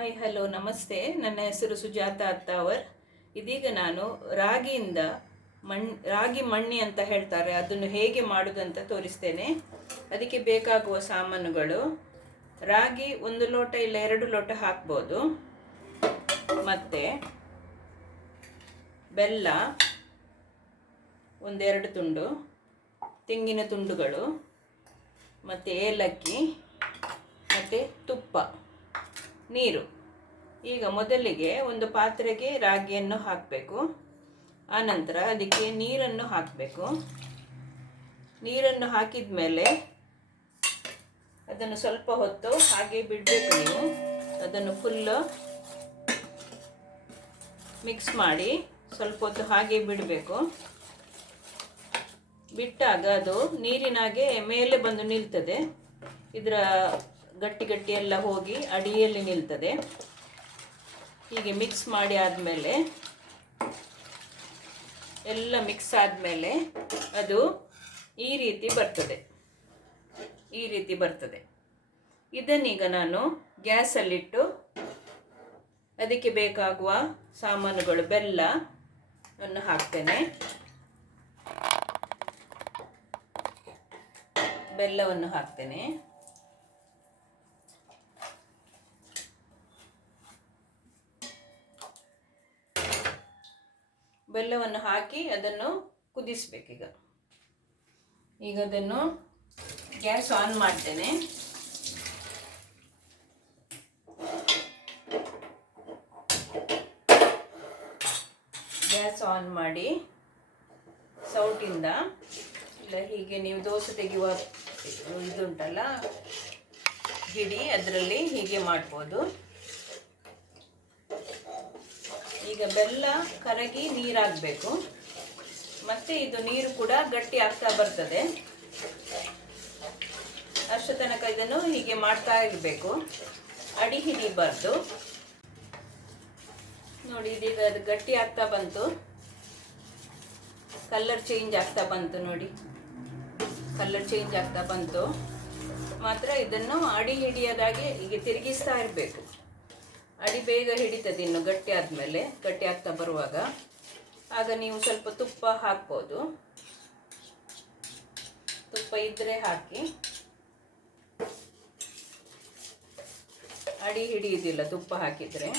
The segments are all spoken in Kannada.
ಹಾಯ್ ಹಲೋ ನಮಸ್ತೆ. ನನ್ನ ಹೆಸರು ಸುಜಾತ ಅತ್ತಾವರ್. ಇದೀಗ ನಾನು ರಾಗಿಯಿಂದ ರಾಗಿ ಮಣ್ಣಿ ಅಂತ ಹೇಳ್ತಾರೆ, ಅದನ್ನು ಹೇಗೆ ಮಾಡೋದಂತ ತೋರಿಸ್ತೇನೆ. ಅದಕ್ಕೆ ಬೇಕಾಗುವ ಸಾಮಾನುಗಳು: ರಾಗಿ 1 ಲೋಟ ಇಲ್ಲ 2 ಲೋಟ ಹಾಕ್ಬೋದು, ಮತ್ತು ಬೆಲ್ಲ 1-2 ತುಂಡು, ತೆಂಗಿನ ತುಂಡುಗಳು, ಮತ್ತು ಏಲಕ್ಕಿ, ಮತ್ತು ತುಪ್ಪ, ನೀರು. ಈಗ ಮೊದಲಿಗೆ ಒಂದು ಪಾತ್ರೆಗೆ ರಾಗಿಯನ್ನು ಹಾಕಬೇಕು. ಆನಂತರ ಅದಕ್ಕೆ ನೀರನ್ನು ಹಾಕಬೇಕು. ನೀರನ್ನು ಹಾಕಿದ ಮೇಲೆ ಅದನ್ನು ಸ್ವಲ್ಪ ಹೊತ್ತು ಹಾಗೆ ಬಿಡಬೇಕು. ನೀವು ಅದನ್ನು ಫುಲ್ಲು ಮಿಕ್ಸ್ ಮಾಡಿ ಸ್ವಲ್ಪ ಹೊತ್ತು ಹಾಗೆ ಬಿಡಬೇಕು. ಬಿಟ್ಟಾಗ ಅದು ನೀರಿನಾಗೆ ಮೇಲೆ ಬಂದು ನಿಲ್ತದೆ. ಇದರ ಗಟ್ಟಿ ಎಲ್ಲ ಹೋಗಿ ಅಡಿಯಲ್ಲಿ ನಿಲ್ತದೆ. ಹೀಗೆ ಮಿಕ್ಸ್ ಮಾಡಿ ಆದಮೇಲೆ, ಎಲ್ಲ ಮಿಕ್ಸ್ ಆದಮೇಲೆ ಅದು ಈ ರೀತಿ ಬರ್ತದೆ. ಇದನ್ನೀಗ ನಾನು ಗ್ಯಾಸಲ್ಲಿಟ್ಟು ಅದಕ್ಕೆ ಬೇಕಾಗುವ ಸಾಮಾನುಗಳು: ಬೆಲ್ಲವನ್ನು ಹಾಕ್ತೇನೆ. ಬೆಲ್ಲವನ್ನು ಹಾಕಿ ಅದನ್ನು ಕುದಿಸ್ಬೇಕೀಗ. ಈಗ ಅದನ್ನು ಗ್ಯಾಸ್ ಆನ್ ಮಾಡ್ತೇನೆ. ಗ್ಯಾಸ್ ಆನ್ ಮಾಡಿ ಸೌಟಿಂದ, ಇಲ್ಲ ಹೀಗೆ ನೀವು ದೋಸೆ ತೆಗೆಯುವ ಇದುಂಟಲ್ಲ ಹಿಡಿ, ಅದರಲ್ಲಿ ಹೀಗೆ ಮಾಡ್ಬೋದು. ಈಗ ಬೆಲ್ಲ ಕರಗಿ ನೀರಾಗಬೇಕು, ಮತ್ತು ಇದು ನೀರು ಕೂಡ ಗಟ್ಟಿ ಆಗ್ತಾ ಬರ್ತದೆ. ಅಷ್ಟು ತನಕ ಇದನ್ನು ಹೀಗೆ ಮಾಡ್ತಾ ಇರಬೇಕು, ಅಡಿ ಹಿಡಿಬಾರ್ದು. ನೋಡಿ, ಇದೀಗ ಅದು ಗಟ್ಟಿ ಆಗ್ತಾ ಬಂತು, ಕಲರ್ ಚೇಂಜ್ ಆಗ್ತಾ ಬಂತು. ನೋಡಿ, ಕಲರ್ ಚೇಂಜ್ ಆಗ್ತಾ ಬಂತು. ಮಾತ್ರ ಇದನ್ನು ಅಡಿ ಹಿಡಿಯೋದಾಗೆ ಹೀಗೆ ತಿರುಗಿಸ್ತಾ ಇರಬೇಕು. ಅಡಿ ಬೇಗ ಹಿಡಿತದೆ ಇನ್ನು ಗಟ್ಟಿ ಆದಮೇಲೆ, ಗಟ್ಟಿ ಆಗ್ತಾ ಬರುವಾಗ. ಆಗ ನೀವು ಸ್ವಲ್ಪ ತುಪ್ಪ ಹಾಕ್ಬೋದು. ತುಪ್ಪ ಇದ್ದರೆ ಹಾಕಿ, ಅಡಿ ಹಿಡಿಯುವುದಿಲ್ಲ ತುಪ್ಪ ಹಾಕಿದರೆ.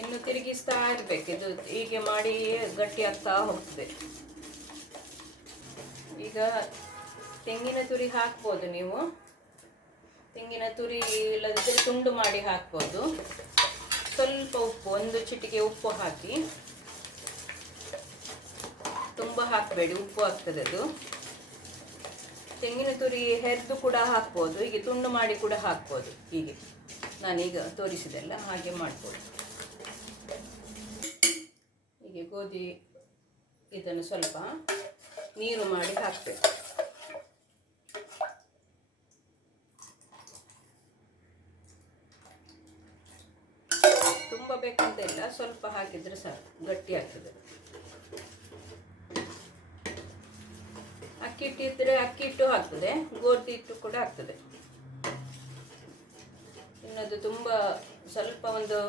ಇನ್ನು ತಿರುಗಿಸ್ತಾ ಇರಬೇಕು. ಇದು ಹೀಗೆ ಮಾಡಿ ಗಟ್ಟಿ ಆಗ್ತಾ ಹೋಗ್ತದೆ. ಈಗ ತೆಂಗಿನ ತುರಿ ಹಾಕ್ಬೋದು. ನೀವು ತೆಂಗಿನ ತುರಿ ಇಲ್ಲದಿದ್ದರೆ ತುಂಡು ಮಾಡಿ ಹಾಕ್ಬೋದು. ಸ್ವಲ್ಪ ಉಪ್ಪು, 1 ಚಿಟಿಕೆ ಉಪ್ಪು ಹಾಕಿ. ತುಂಬ ಹಾಕಬೇಡಿ, ಉಪ್ಪು ಆಗ್ತದೆ ಅದು. ತೆಂಗಿನ ತುರಿ ಹೆರ್ದು ಕೂಡ ಹಾಕ್ಬೋದು, ಹೀಗೆ ತುಂಡು ಮಾಡಿ ಕೂಡ ಹಾಕ್ಬೋದು. ಹೀಗೆ ನಾನೀಗ ತೋರಿಸಿದೆಲ್ಲ ಹಾಗೆ ಮಾಡ್ಬೋದು. ಹೀಗೆ ಗೋಧಿ ಇದನ್ನು ಸ್ವಲ್ಪ ನೀರು ಮಾಡಿ ಹಾಕಬೇಕು. ತುಂಬ ಬೇಕಂತ ಇಲ್ಲ, ಸ್ವಲ್ಪ ಹಾಕಿದರೆ ಸಾಕು, ಗಟ್ಟಿ ಆಗ್ತದೆ. ಅಕ್ಕಿ ಹಿಟ್ಟು ಇದ್ದರೆ ಅಕ್ಕಿ ಹಿಟ್ಟು ಆಗ್ತದೆ, ಗೋಧಿ ಹಿಟ್ಟು ಕೂಡ ಆಗ್ತದೆ. ಇನ್ನದು ತುಂಬ ಸ್ವಲ್ಪ ಒಂದು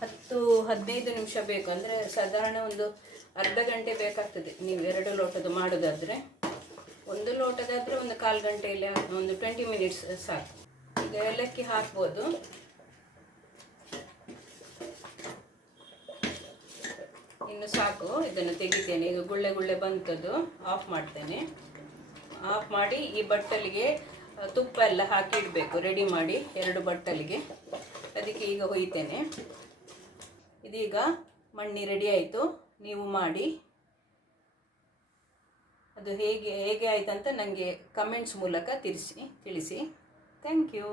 10-15 ನಿಮಿಷ ಬೇಕು. ಅಂದರೆ ಸಾಧಾರಣ ಒಂದು ಅರ್ಧ ಗಂಟೆ ಬೇಕಾಗ್ತದೆ. ನೀವು 2 ಲೋಟದ ಮಾಡೋದಾದರೆ. 1 ಲೋಟದಾದರೆ ಒಂದು 1/4 ಗಂಟೆಯಲ್ಲಿ, ಒಂದು 20 ಮಿನಿಟ್ಸ್ ಸಾಕು. ಈಗ ಏಲಕ್ಕಿ ಹಾಕ್ಬೋದು. ಇನ್ನು ಸಾಕು, ಇದನ್ನು ತೆಗಿತೇನೆ. ಈಗ ಗುಳ್ಳೆ ಬಂತದ್ದು ಆಫ್ ಮಾಡ್ತೇನೆ. ಆಫ್ ಮಾಡಿ ಈ ಬಟ್ಟಲಿಗೆ ತುಪ್ಪ ಎಲ್ಲ ಹಾಕಿ ಇಡಬೇಕು, ರೆಡಿ ಮಾಡಿ 2 ಬಟ್ಟಲಿಗೆ. ಅದಕ್ಕೆ ಈಗ ಹೊಯ್ತೇನೆ. ಇದೀಗ ಮಣ್ಣಿ ರೆಡಿ ಆಯಿತು. ನೀವು ಮಾಡಿ ಅದು ಹೇಗೆ ಆಯ್ತಂತ ನನಗೆ ಕಮೆಂಟ್ಸ್ ಮೂಲಕ ತಿಳಿಸಿ. Thank you.